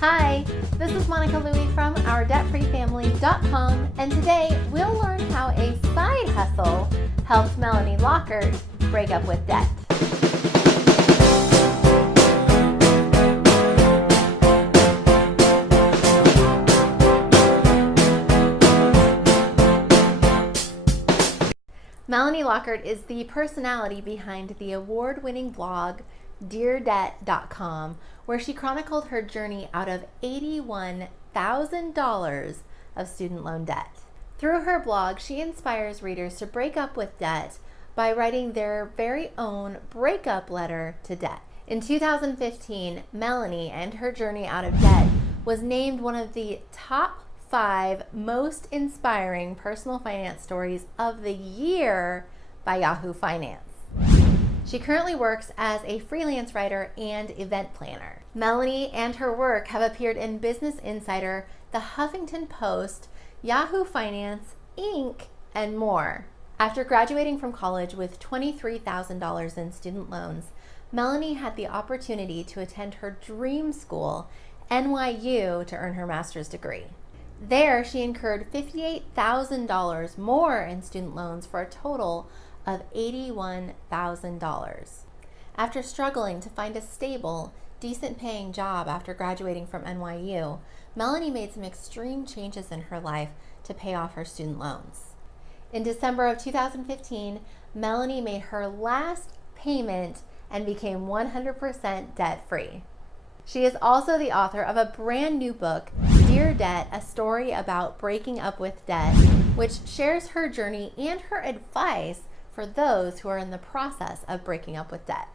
Hi, this is Monica Louie from OurDebtFreeFamily.com, and today we'll learn how a side hustle helped Melanie Locker break up with debt. Melanie Locker is the personality behind the award-winning blog DearDebt.com, where she chronicled her journey out of $81,000 of student loan debt. Through her blog, she inspires readers to break up with debt by writing their very own breakup letter to debt. In 2015, Melanie and her journey out of debt was named one of the top 5 most inspiring personal finance stories of the year by Yahoo Finance. She currently works as a freelance writer and event planner. Melanie and her work have appeared in Business Insider, The Huffington Post, Yahoo Finance, Inc., and more. After graduating from college with $23,000 in student loans, Melanie had the opportunity to attend her dream school, NYU, to earn her master's degree. There, she incurred $58,000 more in student loans for a total of $81,000. After struggling to find a stable, decent paying job after graduating from NYU, Melanie made some extreme changes in her life to pay off her student loans. In December of 2015, Melanie made her last payment and became 100% debt-free. She is also the author of a brand new book, Dear Debt, a story about breaking up with debt, which shares her journey and her advice for those who are in the process of breaking up with debt.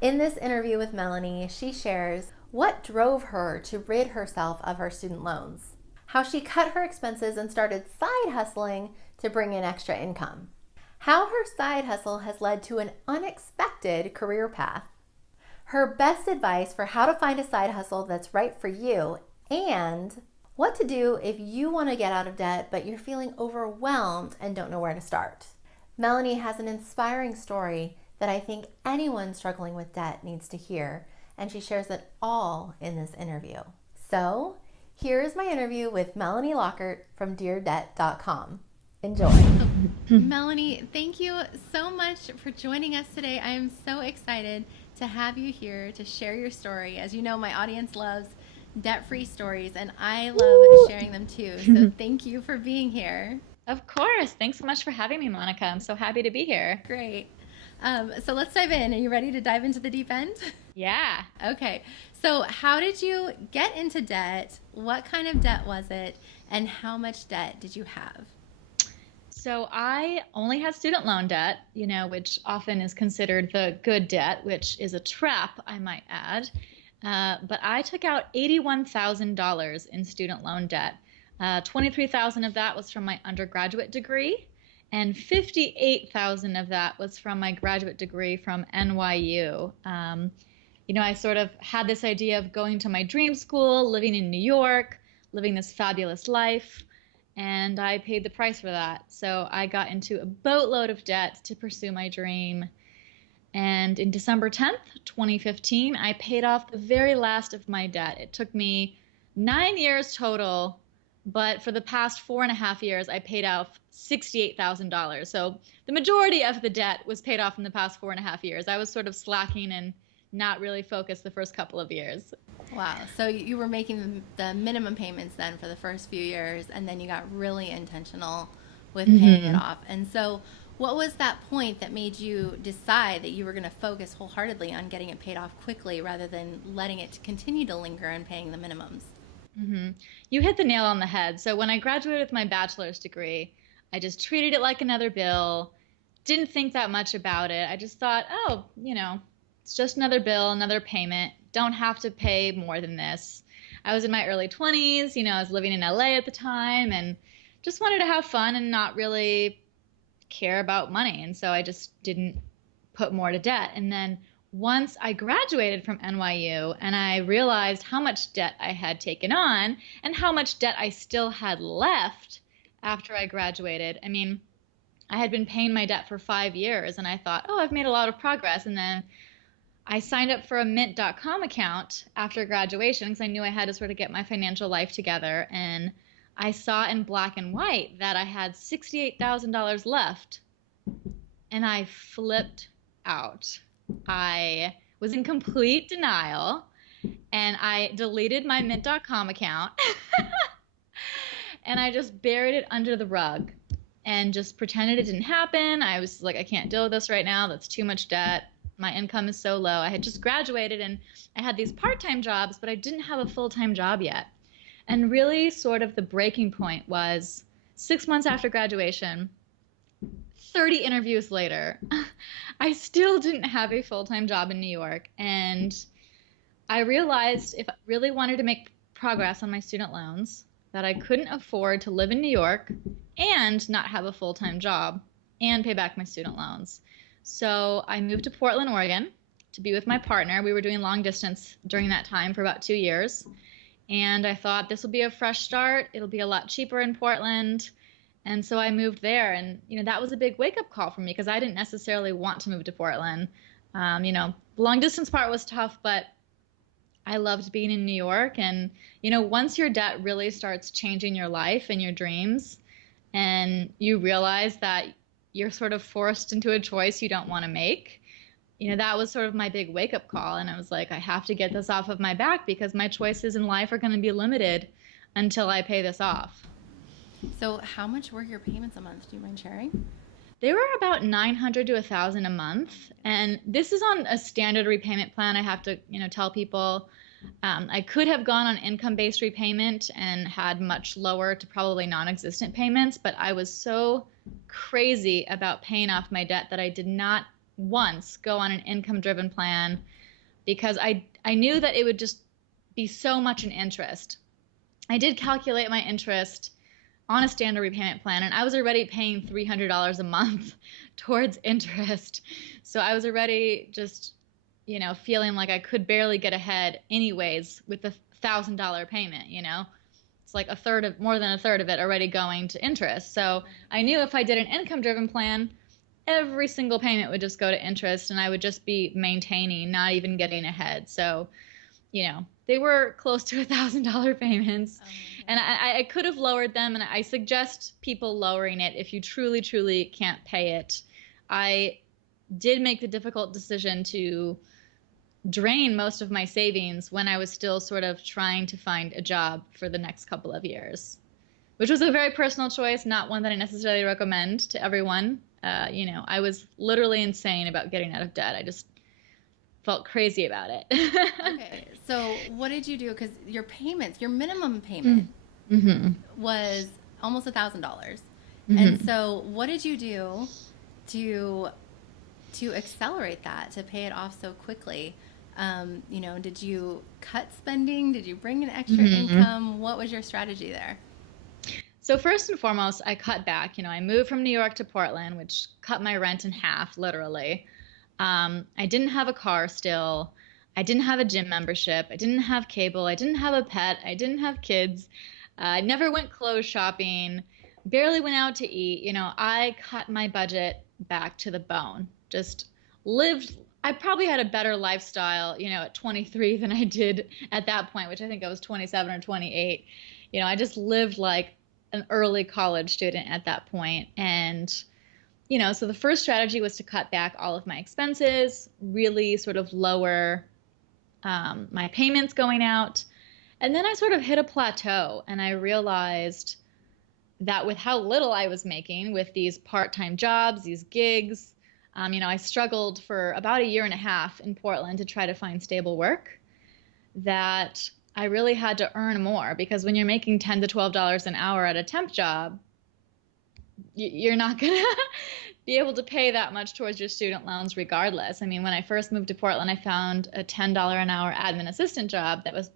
In this interview with Melanie, she shares what drove her to rid herself of her student loans, how she cut her expenses and started side hustling to bring in extra income, how her side hustle has led to an unexpected career path, her best advice for how to find a side hustle that's right for you, and what to do if you want to get out of debt but you're feeling overwhelmed and don't know where to start. Melanie has an inspiring story that I think anyone struggling with debt needs to hear, and she shares it all in this interview. So, here's my interview with Melanie Locker from DearDebt.com. Enjoy. Melanie, thank you so much for joining us today. I am so excited to have you here to share your story. As you know, my audience loves debt-free stories, and I love sharing them too. So thank you for being here. Of course. Thanks so much for having me, Monica. I'm so happy to be here. Great. So let's dive in. Are you ready to dive into the deep end? Yeah. Okay. So how did you get into debt? What kind of debt was it? And how much debt did you have? So I only had student loan debt, which often is considered the good debt, which is a trap, I might add. But I took out $81,000 in student loan debt. $23,000 of that was from my undergraduate degree, and $58,000 of that was from my graduate degree from NYU. I sort of had this idea of going to my dream school, living in New York, living this fabulous life, and I paid the price for that. So I got into a boatload of debt to pursue my dream. And in December 10th, 2015, I paid off the very last of my debt. It took me 9 years total, but for the past 4.5 years, I paid off $68,000. So the majority of the debt was paid off in the past 4.5 years. I was sort of slacking and not really focused the first couple of years. Wow. So you were making the minimum payments then for the first few years, and then you got really intentional with paying it off. And so what was that point that made you decide that you were going to focus wholeheartedly on getting it paid off quickly rather than letting it continue to linger and paying the minimums? You hit the nail on the head. So when I graduated with my bachelor's degree, I just treated it like another bill, didn't think that much about it. I just thought, it's just another bill, another payment. Don't have to pay more than this. I was in my early 20s, I was living in LA at the time and just wanted to have fun and not really care about money. And so I just didn't put more to debt. And then once I graduated from NYU and I realized how much debt I had taken on and how much debt I still had left after I graduated, I had been paying my debt for 5 years and I thought, I've made a lot of progress. And then I signed up for a mint.com account after graduation because I knew I had to sort of get my financial life together. And I saw in black and white that I had $68,000 left. And I flipped out. I was in complete denial and I deleted my mint.com account and I just buried it under the rug and just pretended it didn't happen. I was like, I can't deal with this right now. That's too much debt. My income is so low. I had just graduated and I had these part-time jobs, but I didn't have a full-time job yet. And really sort of the breaking point was 6 months after graduation, 30 interviews later, I still didn't have a full-time job in New York. And I realized if I really wanted to make progress on my student loans, that I couldn't afford to live in New York and not have a full-time job and pay back my student loans. So I moved to Portland, Oregon to be with my partner. We were doing long distance during that time for about 2 years. And I thought this will be a fresh start. It'll be a lot cheaper in Portland. And so I moved there. And, that was a big wake-up call for me because I didn't necessarily want to move to Portland. The long distance part was tough, but I loved being in New York. And, once your debt really starts changing your life and your dreams, and you realize that you're sort of forced into a choice you don't want to make, that was sort of my big wake-up call. And I was like, I have to get this off of my back because my choices in life are going to be limited until I pay this off. So how much were your payments a month? Do you mind sharing? They were about $900 to $1,000 a month. And this is on a standard repayment plan. I have to, tell people I could have gone on income-based repayment and had much lower to probably non-existent payments, but I was so crazy about paying off my debt that I did not once go on an income-driven plan because I knew that it would just be so much in interest. I did calculate my interest on a standard repayment plan, and I was already paying $300 a month towards interest. So I was already just, feeling like I could barely get ahead anyways with the $1,000 payment, It's like more than a third of it already going to interest. So I knew if I did an income-driven plan, every single payment would just go to interest and I would just be maintaining, not even getting ahead. So, they were close to $1,000 payments. And I could have lowered them, and I suggest people lowering it if you truly, truly can't pay it. I did make the difficult decision to drain most of my savings when I was still sort of trying to find a job for the next couple of years, which was a very personal choice, not one that I necessarily recommend to everyone. I was literally insane about getting out of debt. I just felt crazy about it. Okay, so what did you do? Because your minimum payment was almost $1,000. And so what did you do to accelerate that, to pay it off so quickly? Did you cut spending? Did you bring in extra income? What was your strategy there? So first and foremost, I cut back. I moved from New York to Portland, which cut my rent in half, literally. I didn't have a car still. I didn't have a gym membership. I didn't have cable. I didn't have a pet. I didn't have kids. I never went clothes shopping, barely went out to eat. I cut my budget back to the bone, just lived. I probably had a better lifestyle, at 23 than I did at that point, which I think I was 27 or 28. I just lived like an early college student at that point. And, so the first strategy was to cut back all of my expenses, really sort of lower my payments going out. And then I sort of hit a plateau and I realized that with how little I was making with these part-time jobs, these gigs, I struggled for about 1.5 years in Portland to try to find stable work, that I really had to earn more, because when you're making $10 to $12 an hour at a temp job, you're not going to be able to pay that much towards your student loans regardless. When I first moved to Portland, I found a $10 an hour admin assistant job that was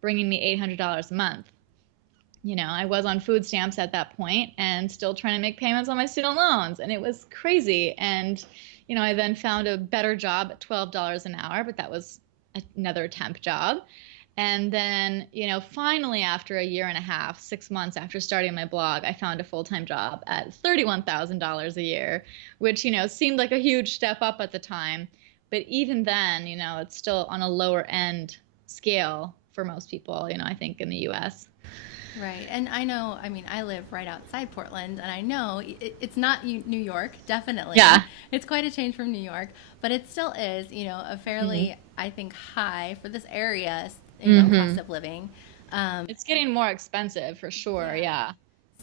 bringing me $800 a month. I was on food stamps at that point and still trying to make payments on my student loans, and it was crazy. And, I then found a better job at $12 an hour, but that was another temp job. And then, finally after 1.5 years, 6 months after starting my blog, I found a full-time job at $31,000 a year, which, seemed like a huge step up at the time. But even then, it's still on a lower end scale for most people, I think in the US. Right. And I know, I mean, I live right outside Portland, and I know it's not New York, definitely. Yeah. It's quite a change from New York, but it still is, a Hmm. fairly, I think, high for this area, cost Hmm. of living. It's getting more expensive for sure. Yeah. Yeah.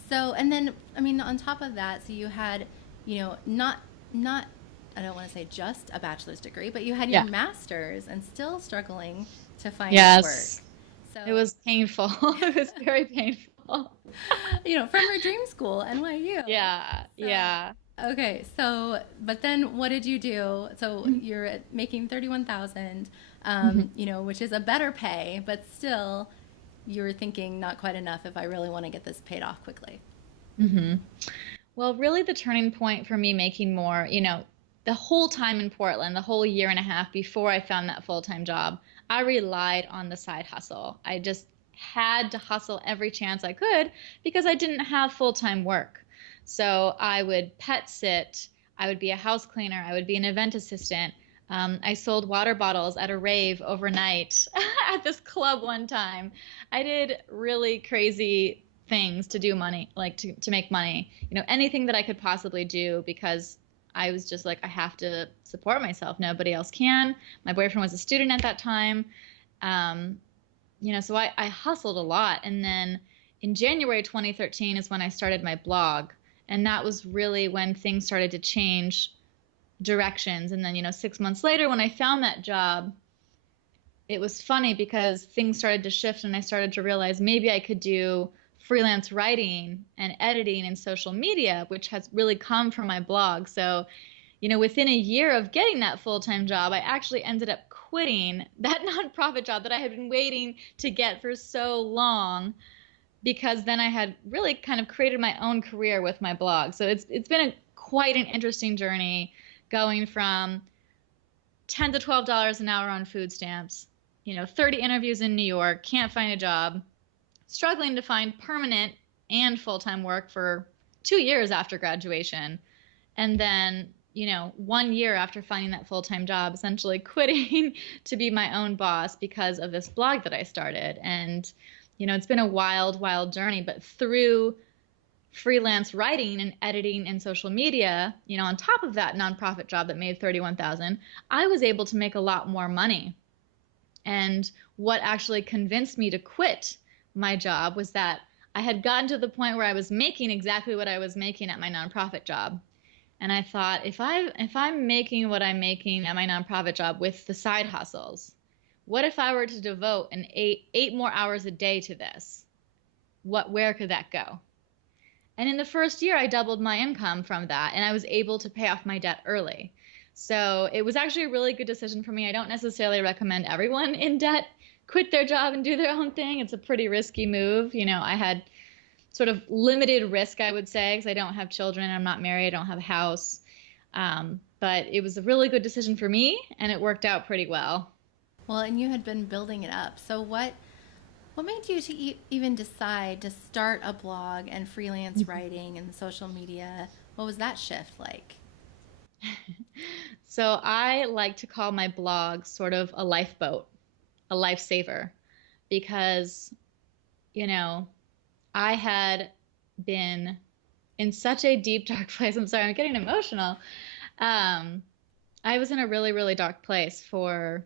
So, and then, I mean, on top of that, so you had, not, I don't want to say just a bachelor's degree, but you had your Yeah. master's and still struggling to find work. Yes. It So, was painful. It was very painful. from your dream school, NYU. Yeah. So, Yeah. okay, so, but then what did you do? So you're making 31,000, Mhm. which is a better pay, but still you were thinking not quite enough if I really want to get this paid off quickly. Mhm. Well, really the turning point for me making more, the whole time in Portland, the whole year and a half before I found that full-time job, I relied on the side hustle. I just had to hustle every chance I could because I didn't have full-time work. So I would pet sit, I would be a house cleaner, I would be an event assistant. I sold water bottles at a rave overnight at this club one time. I did really crazy things to do money, like to make money, anything that I could possibly do because I was just like, I have to support myself. Nobody else can. My boyfriend was a student at that time. Um, so I hustled a lot. And then in January 2013 is when I started my blog. And that was really when things started to change directions. And then, 6 months later, when I found that job, it was funny because things started to shift and I started to realize maybe I could do freelance writing and editing and social media, which has really come from my blog. So, within a year of getting that full-time job, I actually ended up quitting that nonprofit job that I had been waiting to get for so long because then I had really kind of created my own career with my blog. So it's been quite an interesting journey going from $10 to $12 an hour on food stamps, 30 interviews in New York, can't find a job, struggling to find permanent and full-time work for 2 years after graduation. And then, 1 year after finding that full-time job, essentially quitting to be my own boss because of this blog that I started. And, it's been a wild, wild journey, but through freelance writing and editing and social media, on top of that nonprofit job that made 31,000, I was able to make a lot more money. And what actually convinced me to quit my job was that I had gotten to the point where I was making exactly what I was making at my nonprofit job. And I thought, if I'm making what I'm making at my nonprofit job with the side hustles, what if I were to devote an eight more hours a day to this? Where could that go? And in the first year, I doubled my income from that, and I was able to pay off my debt early. So it was actually a really good decision for me. I don't necessarily recommend everyone in debt quit their job and do their own thing. It's a pretty risky move. I had sort of limited risk, I would say, because I don't have children, I'm not married, I don't have a house. But it was a really good decision for me, and it worked out pretty well. Well, and you had been building it up. So what made you to even decide to start a blog and freelance writing and social media? What was that shift like? So I like to call my blog sort of a lifeboat, a lifesaver, because, you know, I had been in such a deep, dark place. I'm sorry, I'm getting emotional. Um, I was in a really, really dark place for,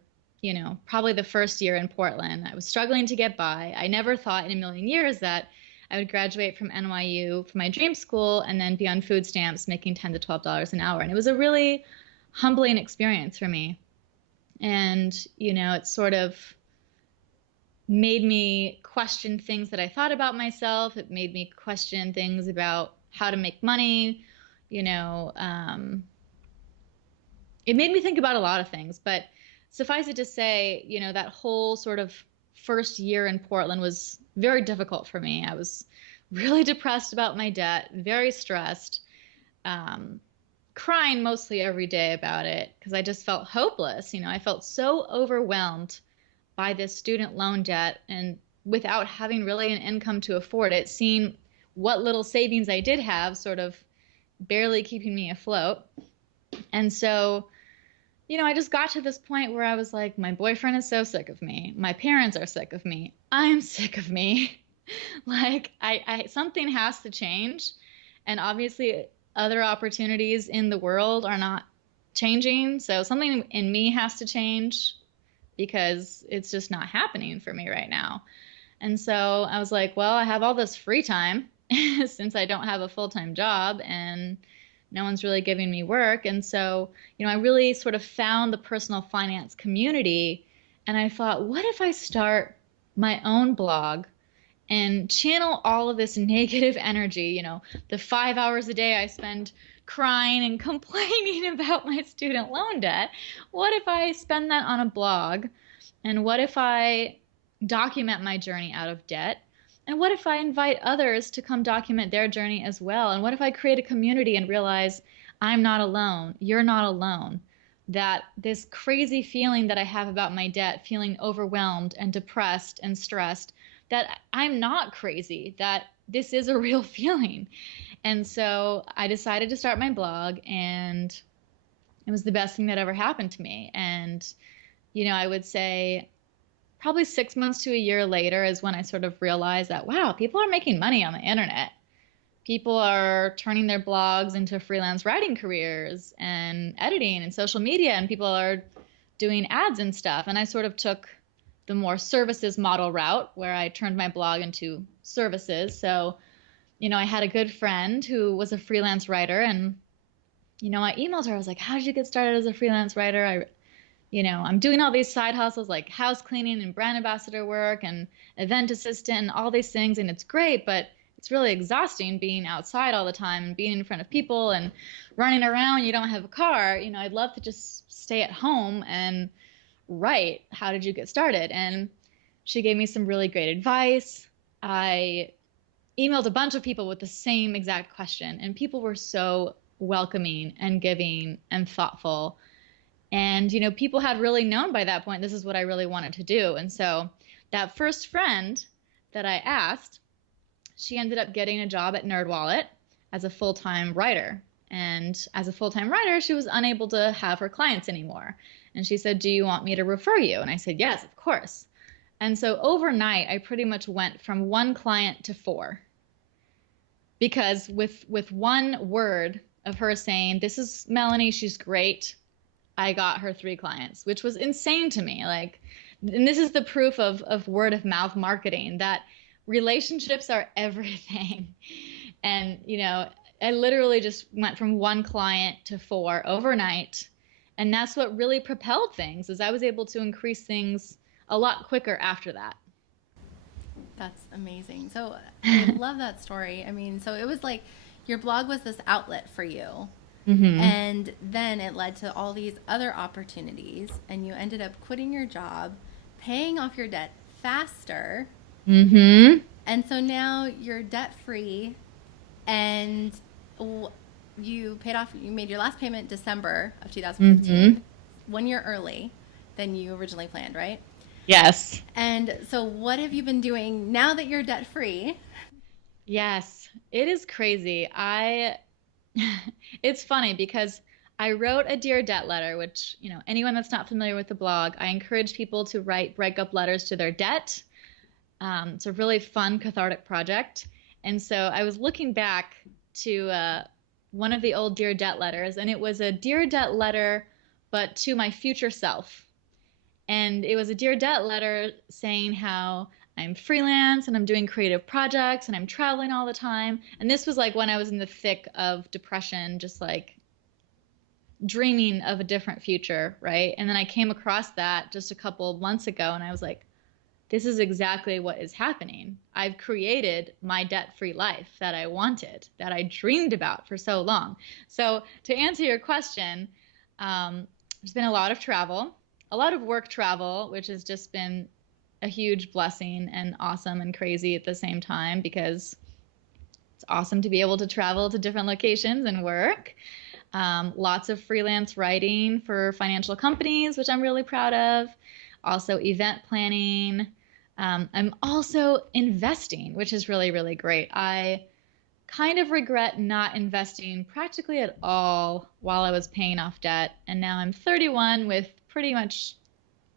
probably the first year in Portland. I was struggling to get by. I never thought in a million years that I would graduate from NYU from my dream school and then be on food stamps making $10 to $12 an hour. And it was a really humbling experience for me. And, it sort of made me question things that I thought about myself. It made me question things about how to make money. You know, it made me think about a lot of things. But suffice it to say, that whole sort of first year in Portland was very difficult for me. I was really depressed about my debt, very stressed, um, crying mostly every day about it because I just felt hopeless. I felt so overwhelmed by this student loan debt and without having really an income to afford it, seeing what little savings I did have sort of barely keeping me afloat. And so, I just got to this point where I was like, my boyfriend is so sick of me. My parents are sick of me. I'm sick of me. Like something has to change. And obviously other opportunities in the world are not changing. So something in me has to change because it's just not happening for me right now. And so I was like, well, I have all this free time since I don't have a full-time job and no one's really giving me work. And so, I really sort of found the personal finance community. And I thought, what if I start my own blog and channel all of this negative energy, the 5 hours a day I spend crying and complaining about my student loan debt. What if I spend that on a blog? And what if I document my journey out of debt? And what if I invite others to come document their journey as well? And what if I create a community and realize I'm not alone, you're not alone, that this crazy feeling that I have about my debt, feeling overwhelmed and depressed and stressed, that I'm not crazy, that this is a real feeling. And so I decided to start my blog, and it was the best thing that ever happened to me. And, I would say probably 6 months to a year later is when I sort of realized that, wow, people are making money on the internet. People are turning their blogs into freelance writing careers and editing and social media, and people are doing ads and stuff. And I sort of took the more services model route where I turned my blog into services. So, I had a good friend who was a freelance writer, and, I emailed her. I was like, how did you get started as a freelance writer? I'm doing all these side hustles like house cleaning and brand ambassador work and event assistant and all these things. And it's great, but it's really exhausting being outside all the time and being in front of people and running around. You don't have a car. I'd love to just stay at home and write. How did you get started? And she gave me some really great advice. I emailed a bunch of people with the same exact question, and people were so welcoming and giving and thoughtful. And, people had really known by that point, this is what I really wanted to do. And so that first friend that I asked, she ended up getting a job at NerdWallet as a full-time writer. And as a full-time writer, she was unable to have her clients anymore. And she said, do you want me to refer you? And I said, yes, of course. And so overnight, I pretty much went from 1 client to 4. Because with one word of her saying, this is Melanie, she's great, I got her 3 clients, which was insane to me. And this is the proof of word of mouth marketing, that relationships are everything. And, I literally just went from 1 client to 4 overnight. And that's what really propelled things, is I was able to increase things a lot quicker after that. That's amazing. So I love that story. I mean, so it was like your blog was this outlet for you. Mm-hmm. And then it led to all these other opportunities, and you ended up quitting your job, paying off your debt faster. Mm-hmm. And so now you're debt free, and you made your last payment December of 2015, mm-hmm. 1 year early than you originally planned, right? Yes. And so what have you been doing now that you're debt free? Yes, it is crazy. It's funny because I wrote a Dear Debt letter, which, anyone that's not familiar with the blog, I encourage people to write breakup letters to their debt. It's a really fun, cathartic project. And so I was looking back to one of the old Dear Debt letters, and it was a Dear Debt letter, but to my future self. And it was a Dear Debt letter saying how I'm freelance and I'm doing creative projects and I'm traveling all the time. And this was like when I was in the thick of depression, just like dreaming of a different future, right? And then I came across that just a couple of months ago, and I was like, this is exactly what is happening. I've created my debt-free life that I wanted, that I dreamed about for so long. So to answer your question, there's been a lot of travel, a lot of work travel, which has just been a huge blessing and awesome and crazy at the same time, because it's awesome to be able to travel to different locations and work. Lots of freelance writing for financial companies, which I'm really proud of. Also event planning. I'm also investing, which is really, really great. I kind of regret not investing practically at all while I was paying off debt. And now I'm 31 with pretty much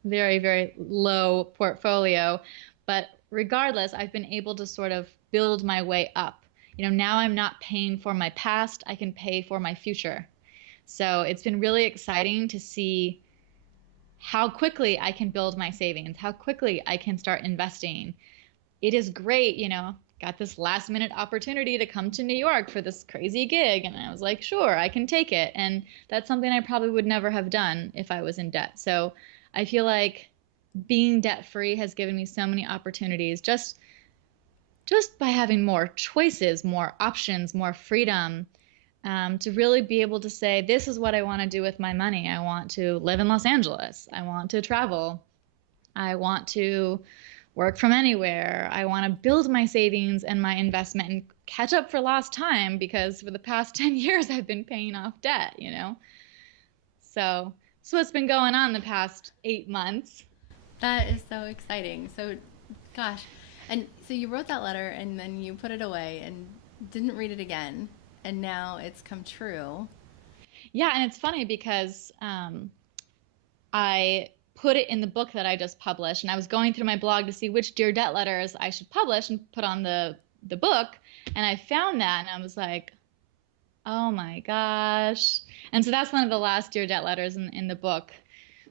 very, very low portfolio. But regardless, I've been able to sort of build my way up. Now I'm not paying for my past, I can pay for my future. So it's been really exciting to see how quickly I can build my savings, how quickly I can start investing. It is great, got this last minute opportunity to come to New York for this crazy gig. And I was like, sure, I can take it. And that's something I probably would never have done if I was in debt. So I feel like being debt free has given me so many opportunities just by having more choices, more options, more freedom, to really be able to say, this is what I want to do with my money. I want to live in Los Angeles. I want to travel. I want to work from anywhere. I want to build my savings and my investment and catch up for lost time, because for the past 10 years I've been paying off debt, So what's been going on the past 8 months. That is so exciting. So, gosh. And so you wrote that letter and then you put it away and didn't read it again. And now it's come true. Yeah, and it's funny because I put it in the book that I just published, and I was going through my blog to see which Dear Debt letters I should publish and put on the book, and I found that, and I was like, oh my gosh. And so that's one of the last Dear Debt letters in the book,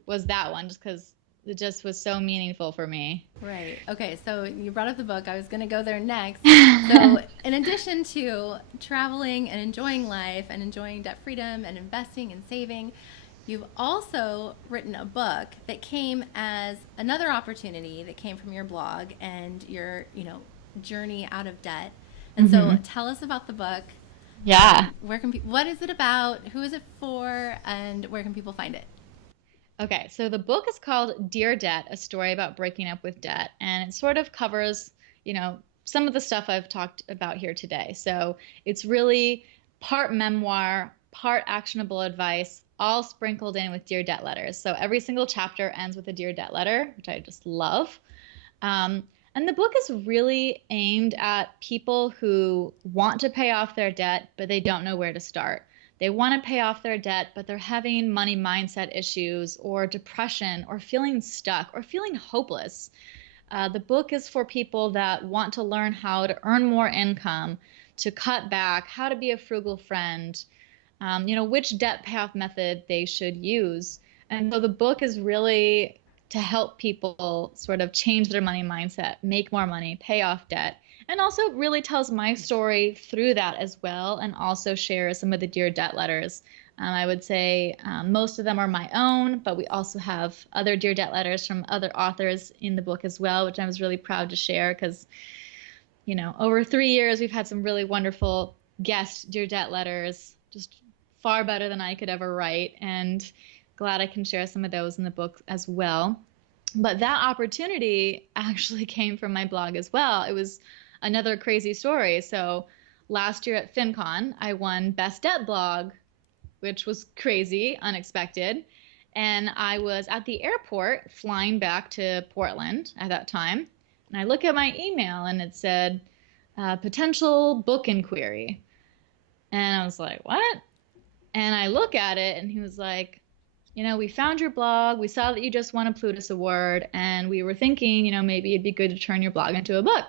was that one, just because it just was so meaningful for me. Right. Okay, so you brought up the book. I was going to go there next. So in addition to traveling and enjoying life and enjoying debt freedom and investing and saving, you've also written a book that came as another opportunity that came from your blog and your, journey out of debt. And so tell us about the book. Yeah. What is it about? Who is it for? And where can people find it? Okay, so the book is called Dear Debt, A Story About Breaking Up with Debt, and it sort of covers, some of the stuff I've talked about here today. So it's really part memoir, part actionable advice, all sprinkled in with Dear Debt letters. So every single chapter ends with a Dear Debt letter, which I just love. And the book is really aimed at people who want to pay off their debt, but they don't know where to start. They want to pay off their debt, but they're having money mindset issues or depression or feeling stuck or feeling hopeless. The book is for people that want to learn how to earn more income, to cut back, how to be a frugal friend, which debt payoff method they should use. And so the book is really to help people sort of change their money mindset, make more money, pay off debt, and also really tells my story through that as well, and also shares some of the Dear Debt letters. I would say most of them are my own, but we also have other Dear Debt letters from other authors in the book as well, which I was really proud to share because, over 3 years, we've had some really wonderful guest Dear Debt letters, just far better than I could ever write, and glad I can share some of those in the book as well. But that opportunity actually came from my blog as well. It was another crazy story. So last year at FinCon, I won Best Debt Blog, which was crazy, unexpected. And I was at the airport flying back to Portland at that time. And I look at my email and it said, potential book inquiry. And I was like, what? And I look at it and he was like, we found your blog. We saw that you just won a Plutus Award. And we were thinking, maybe it'd be good to turn your blog into a book.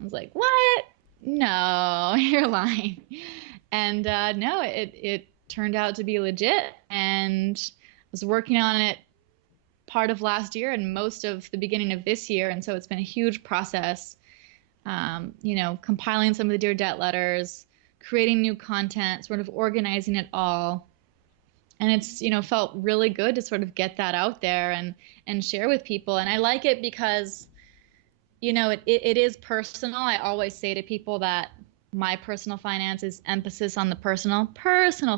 I was like, what? No, you're lying. And no, it turned out to be legit. And I was working on it part of last year and most of the beginning of this year. And so it's been a huge process, compiling some of the Dear Debt letters, creating new content, sort of organizing it all. And it's, felt really good to sort of get that out there and share with people. And I like it because, it is personal. I always say to people that my personal finance is emphasis on the personal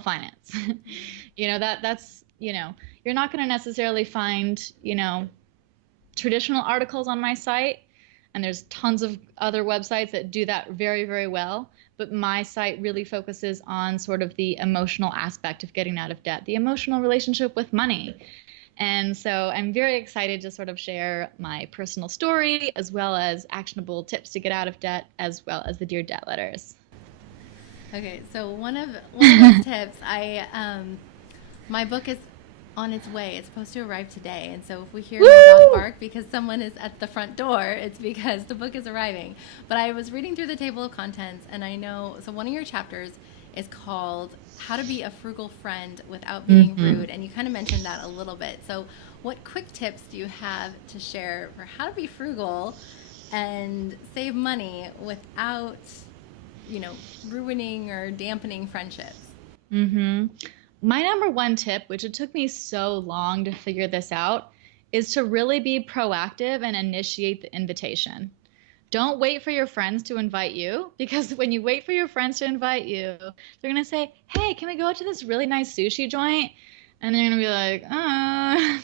finance. That's, you're not going to necessarily find, traditional articles on my site. And there's tons of other websites that do that very, very well. But my site really focuses on sort of the emotional aspect of getting out of debt, the emotional relationship with money. And so I'm very excited to sort of share my personal story as well as actionable tips to get out of debt, as well as the Dear Debt letters. Okay, so one of those tips, my book is on its way. It's supposed to arrive today, and so if we hear my dog Woo! bark because someone is at the front door, it's because the book is arriving. But I was reading through the table of contents, and I know so one of your chapters is called "How to Be a Frugal Friend Without Being Hmm. Rude," and you kind of mentioned that a little bit. So, what quick tips do you have to share for how to be frugal and save money without ruining or dampening friendships? Hmm. My number one tip, which it took me so long to figure this out, is to really be proactive and initiate the invitation. Don't wait for your friends to invite you, because when you wait for your friends to invite you, they're going to say, "Hey, can we go out to this really nice sushi joint?" And you're going to be like,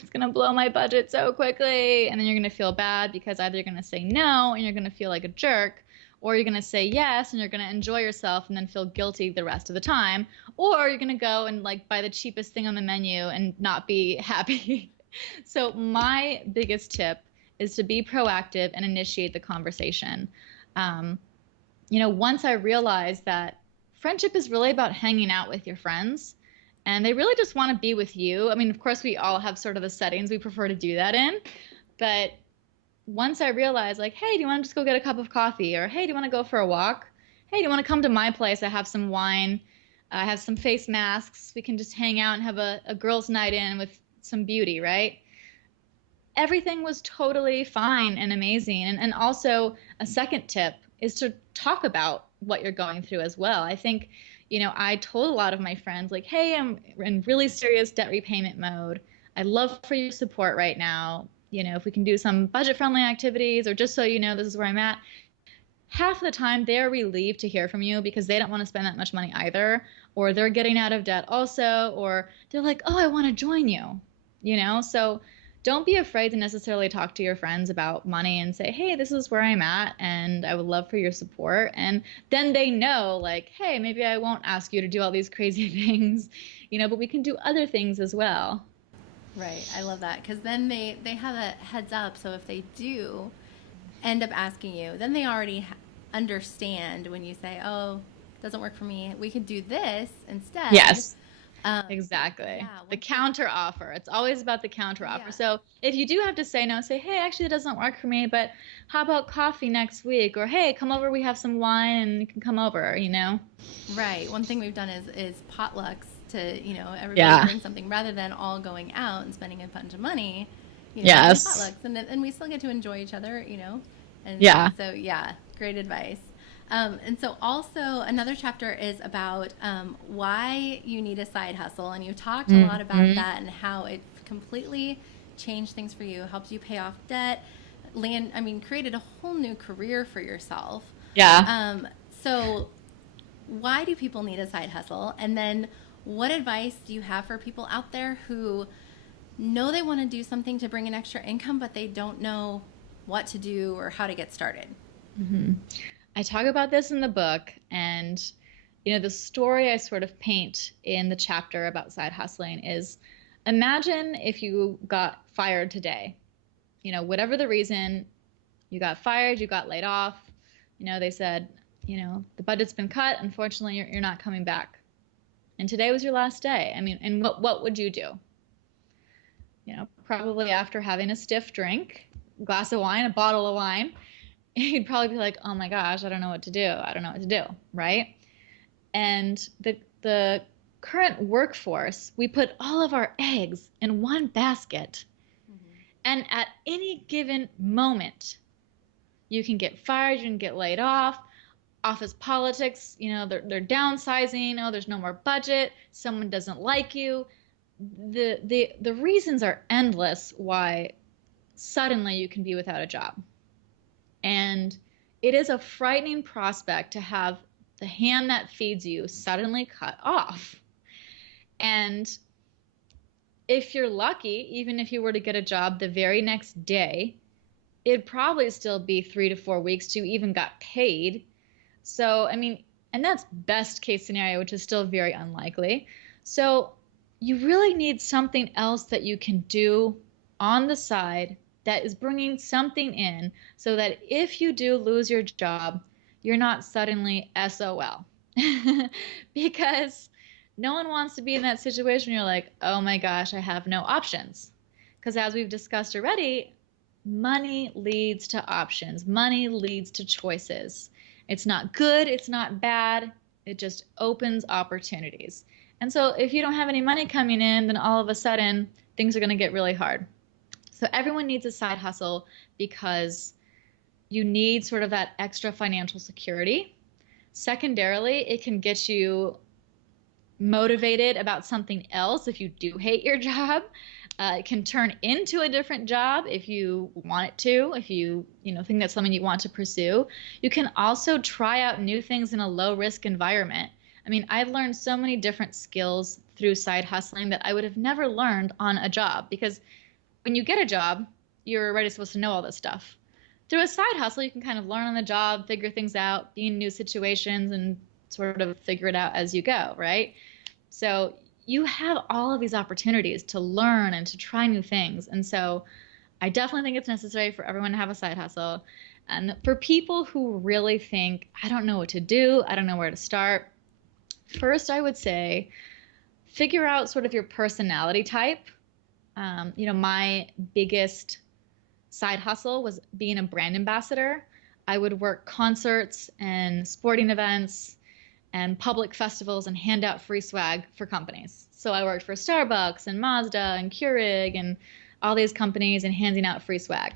it's going to blow my budget so quickly. And then you're going to feel bad because either you're going to say no and you're going to feel like a jerk, or you're going to say yes and you're going to enjoy yourself and then feel guilty the rest of the time, or you're going to go and like buy the cheapest thing on the menu and not be happy. So my biggest tip is to be proactive and initiate the conversation. Um, once I realized that friendship is really about hanging out with your friends and they really just want to be with you. I mean, of course, we all have sort of the settings we prefer to do that in. But once I realized, like, hey, do you want to just go get a cup of coffee? Or hey, do you want to go for a walk? Hey, do you want to come to my place? I have some wine. I have some face masks. We can just hang out and have a girls' night in with some beauty, right? Everything was totally fine and amazing. And also, a second tip is to talk about what you're going through as well. I think, I told a lot of my friends, like, hey, I'm in really serious debt repayment mode. I'd love for your support right now. If we can do some budget friendly activities, or just so you know, this is where I'm at. Half the time, they're relieved to hear from you because they don't want to spend that much money either, or they're getting out of debt also, or they're like, oh, I want to join you. So don't be afraid to necessarily talk to your friends about money and say, hey, this is where I'm at and I would love for your support. And then they know, like, hey, maybe I won't ask you to do all these crazy things, but we can do other things as well. Right. I love that because then they have a heads up. So if they do end up asking you, then they already understand when you say, "Oh, doesn't work for me. We could do this instead." Yes. Um, Exactly. yeah. The One thing. counter offer. It's always about the counter offer. Yeah. So if you do have to say no, say, hey, actually, it doesn't work for me, but how about coffee next week? Or hey, come over, we have some wine and you can come over? Right. One thing we've done is potlucks to everybody Yeah. bring something rather than all going out and spending a bunch of money. We do Yes. potlucks and we still get to enjoy each other. And Yeah. so yeah, great advice. And so also another chapter is about why you need a side hustle, and you talked a lot about Hmm. that and how it completely changed things for you, helped you pay off debt, created a whole new career for yourself. Yeah. Um, so why do people need a side hustle? And then what advice do you have for people out there who know they want to do something to bring in extra income, but they don't know what to do or how to get started? Hmm. I talk about this in the book, and the story I sort of paint in the chapter about side hustling is, imagine if you got fired today. Whatever the reason, you got fired, you got laid off. They said, the budget's been cut. Unfortunately, you're not coming back. And today was your last day. I mean, and what would you do? Probably after having a stiff drink, a glass of wine, a bottle of wine, you'd probably be like, oh my gosh, I don't know what to do. I don't know what to do. Right. And the current workforce, we put all of our eggs in one basket. And at any given moment, you can get fired, you can get laid off. Office politics, they're downsizing. Oh, there's no more budget. Someone doesn't like you. The reasons are endless why suddenly you can be without a job. And it is a frightening prospect to have the hand that feeds you suddenly cut off. And if you're lucky, even if you were to get a job the very next day, it'd probably still be 3 to 4 weeks to even got paid. So, I mean, and that's best case scenario, which is still very unlikely. So, you really need something else that you can do on the side that is bringing something in so that if you do lose your job, you're not suddenly SOL. because no one wants to be in that situation. You're like, oh my gosh, I have no options. Because as we've discussed already, money leads to options. Money leads to choices. It's not good. It's not bad. It just opens opportunities. And so if you don't have any money coming in, then all of a sudden things are going to get really hard. So everyone needs a side hustle because you need sort of that extra financial security. Secondarily, it can get you motivated about something else if you do hate your job. It can turn into a different job if you want it to, if you think that's something you want to pursue. You can also try out new things in a low risk environment. I mean, I've learned so many different skills through side hustling that I would have never learned on a job, because when you get a job, you're already supposed to know all this stuff. Through a side hustle, you can kind of learn on the job, figure things out, be in new situations, and sort of figure it out as you go, right? So you have all of these opportunities to learn and to try new things. And so I definitely think it's necessary for everyone to have a side hustle. And for people who really think, I don't know what to do, I don't know where to start, first I would say figure out sort of your personality type. My biggest side hustle was being a brand ambassador. I would work concerts and sporting events and public festivals and hand out free swag for companies. So I worked for Starbucks and Mazda and Keurig and all these companies and handing out free swag.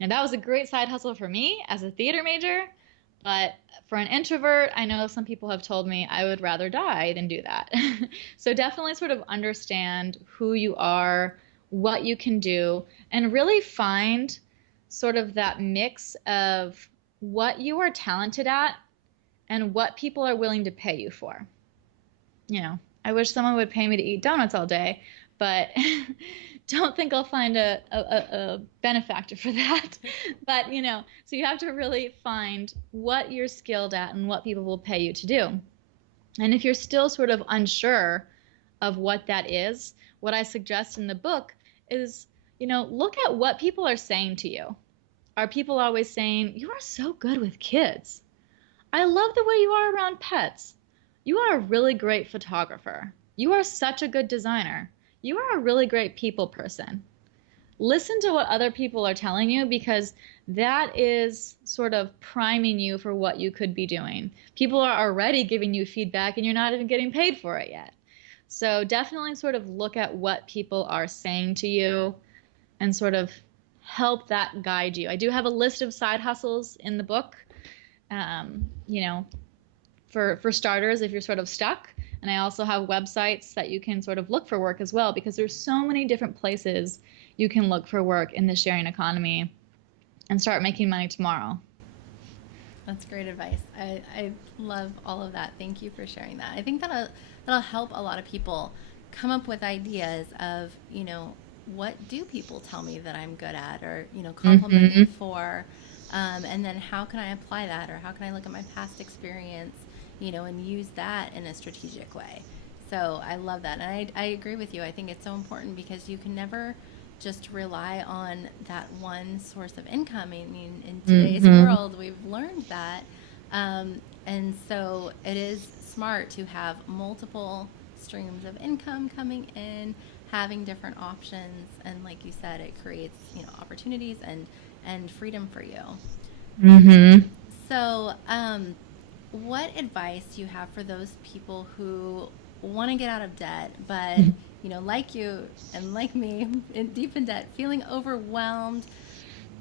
Now that was a great side hustle for me as a theater major, but for an introvert, I know some people have told me I would rather die than do that. So definitely sort of understand who you are, what you can do, and really find sort of that mix of what you are talented at and what people are willing to pay you for. I wish someone would pay me to eat donuts all day, but don't think I'll find a benefactor for that. But, so you have to really find what you're skilled at and what people will pay you to do. And if you're still sort of unsure of what that is, what I suggest in the book is, look at what people are saying to you. Are people always saying, you are so good with kids? I love the way you are around pets. You are a really great photographer. You are such a good designer. You are a really great people person. Listen to what other people are telling you, because that is sort of priming you for what you could be doing. People are already giving you feedback and you're not even getting paid for it yet. So definitely sort of look at what people are saying to you and sort of help that guide you. I do have a list of side hustles in the book, for starters, if you're sort of stuck. And I also have websites that you can sort of look for work as well, because there's so many different places you can look for work in the sharing economy and start making money tomorrow. That's great advice. I love all of that. Thank you for sharing that. I think that'll help a lot of people come up with ideas of, what do people tell me that I'm good at, or, compliment me for, and then how can I apply that, or how can I look at my past experience, and use that in a strategic way. So I love that. And I agree with you. I think it's so important, because you can never just rely on that one source of income. I mean, in today's world, we've learned that. And so it is smart to have multiple streams of income coming in, having different options. And like you said, it creates, opportunities and freedom for you. So, what advice do you have for those people who want to get out of debt, but, like you and like me, deep in debt, feeling overwhelmed,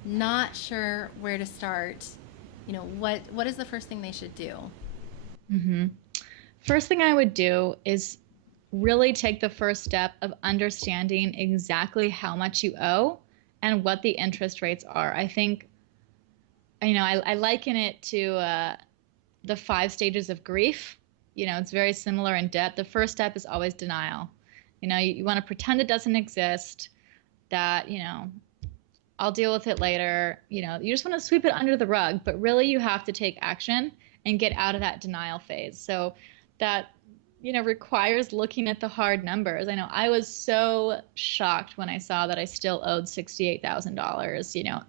not sure where to start? What is the first thing they should do? First thing I would do is really take the first step of understanding exactly how much you owe and what the interest rates are. I think, I liken it to the 5 stages of grief. It's very similar in debt. The first step is always denial. You want to pretend it doesn't exist, that, I'll deal with it later. You just want to sweep it under the rug, but really you have to take action and get out of that denial phase. So that, requires looking at the hard numbers. I know I was so shocked when I saw that I still owed $68,000,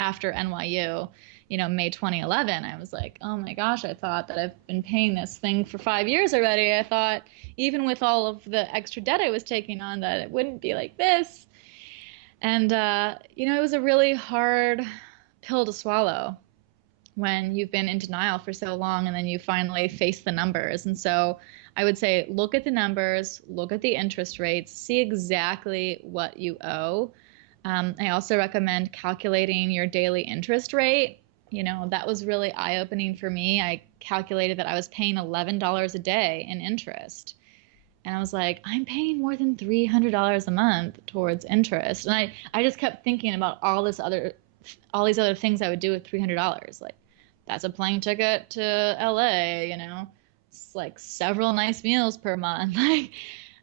after NYU. May 2011, I was like, oh my gosh, I thought that I've been paying this thing for 5 years already. I thought even with all of the extra debt I was taking on that it wouldn't be like this. And, it was a really hard pill to swallow when you've been in denial for so long and then you finally face the numbers. And so I would say, look at the numbers, look at the interest rates, see exactly what you owe. I also recommend calculating your daily interest rate. That was really eye-opening for me. I calculated that I was paying $11 a day in interest. And I was like, I'm paying more than $300 a month towards interest. And I just kept thinking about all these other things I would do with $300. Like, that's a plane ticket to LA, it's like several nice meals per month. Like,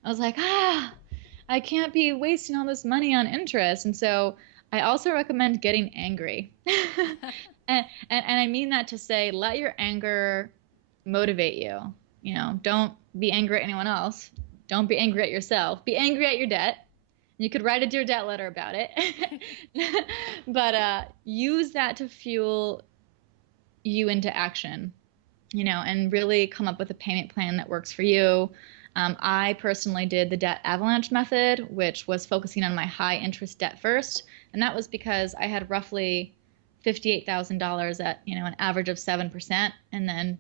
I was like, I can't be wasting all this money on interest. And so I also recommend getting angry. and I mean that to say, let your anger motivate you. Don't be angry at anyone else. Don't be angry at yourself. Be angry at your debt. You could write a Dear Debt letter about it. But use that to fuel you into action, and really come up with a payment plan that works for you. I personally did the debt avalanche method, which was focusing on my high interest debt first. And that was because I had roughly $58,000 at, an average of 7%. And then,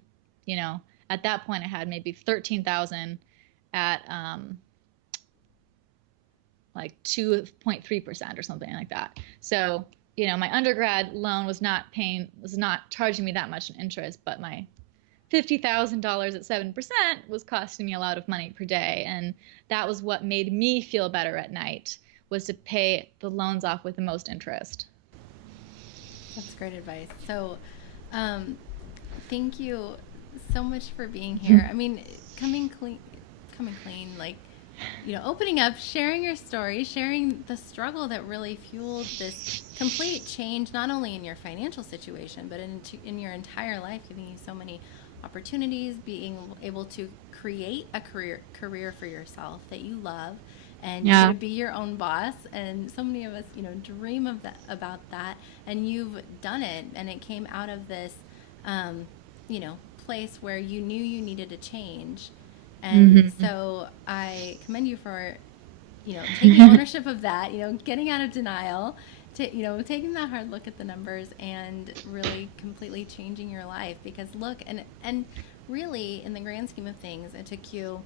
at that point I had maybe 13,000 at like 2.3% or something like that. So, my undergrad loan was not charging me that much in interest, but my $50,000 at 7% was costing me a lot of money per day. And that was what made me feel better at night, was to pay the loans off with the most interest. That's great advice. So, thank you so much for being here. I mean, coming clean, like, opening up, sharing your story, sharing the struggle that really fueled this complete change, not only in your financial situation, but in your entire life, giving you so many opportunities, being able to create a career for yourself that you love, and to be your own boss. And so many of us, dream of about that, and you've done it, and it came out of this, place where you knew you needed a change. And so I commend you for, taking ownership of that, getting out of denial, taking that hard look at the numbers and really completely changing your life. Because look, and really in the grand scheme of things, it took you,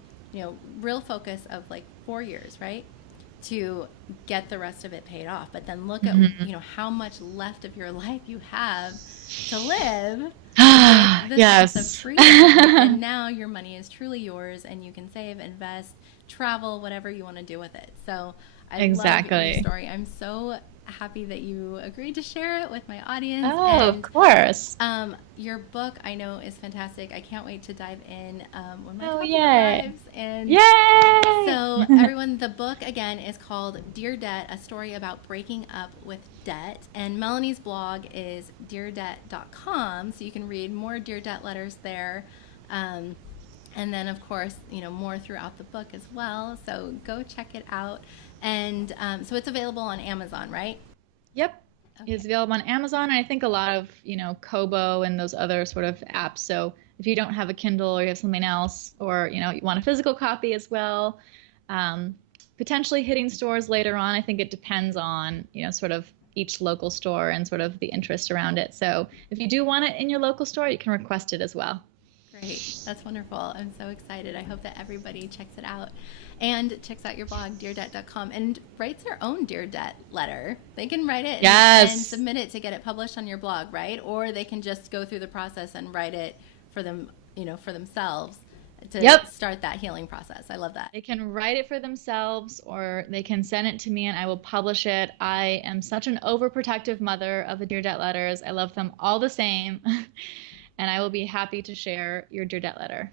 real focus of like 4 years, right, to get the rest of it paid off. But then look at, how much left of your life you have to live. This yes. sense of freedom. And now your money is truly yours, and you can save, invest, travel, whatever you want to do with it. So I love your story. I'm so happy that you agreed to share it with my audience. Oh, of course. Your book, I know, is fantastic. I can't wait to dive in when my copy yay. arrives. And yay! So everyone, the book again is called Dear Debt: A Story About Breaking Up with Debt. And Melanie's blog is deardebt.com, so you can read more Dear Debt letters there. And then, of course, more throughout the book as well. So go check it out. And so it's available on Amazon, right? Yep. Okay. It's available on Amazon, and I think a lot of, Kobo and those other sort of apps. So if you don't have a Kindle or you have something else, or, you want a physical copy as well, potentially hitting stores later on. I think it depends on, sort of each local store and sort of the interest around it. So if you do want it in your local store, you can request it as well. Great. That's wonderful. I'm so excited. I hope that everybody checks it out and checks out your blog, deardebt.com, and writes their own Dear Debt letter. They can write it and submit it to get it published on your blog, right? Or they can just go through the process and write it for them, for themselves to start that healing process. I love that. They can write it for themselves, or they can send it to me and I will publish it. I am such an overprotective mother of the Dear Debt letters. I love them all the same. And I will be happy to share your Dear Debt letter.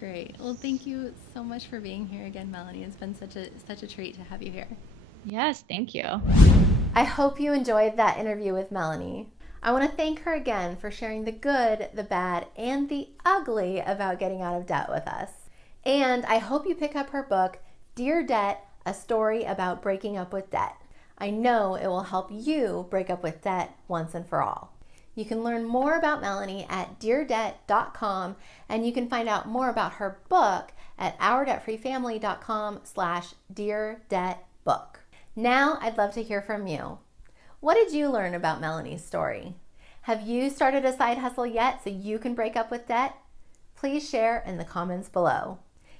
Great. Well, thank you so much for being here again, Melanie. It's been such a treat to have you here. Yes, thank you. I hope you enjoyed that interview with Melanie. I want to thank her again for sharing the good, the bad, and the ugly about getting out of debt with us. And I hope you pick up her book, Dear Debt: A Story About Breaking Up with Debt. I know it will help you break up with debt once and for all. You can learn more about Melanie at deardebt.com, and you can find out more about her book at ourdebtfreefamily.com/deardebtbook. Now I'd love to hear from you. What did you learn about Melanie's story? Have you started a side hustle yet so you can break up with debt? Please share in the comments below.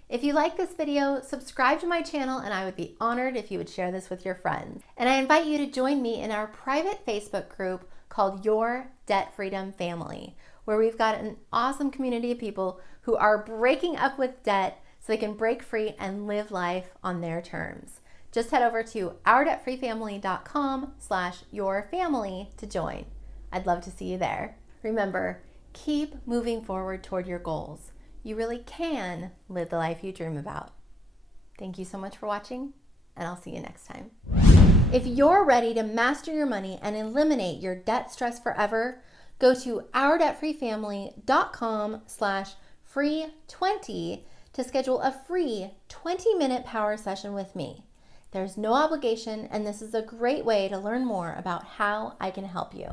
If you like this video, subscribe to my channel, and I would be honored if you would share this with your friends. And I invite you to join me in our private Facebook group called Your Debt Freedom Family, where we've got an awesome community of people who are breaking up with debt so they can break free and live life on their terms. Just head over to ourdebtfreefamily.com/yourfamily to join. I'd love to see you there. Remember, keep moving forward toward your goals. You really can live the life you dream about. Thank you so much for watching, and I'll see you next time. If you're ready to master your money and eliminate your debt stress forever, go to ourdebtfreefamily.com/free20 to schedule a free 20-minute power session with me. There's no obligation, and this is a great way to learn more about how I can help you.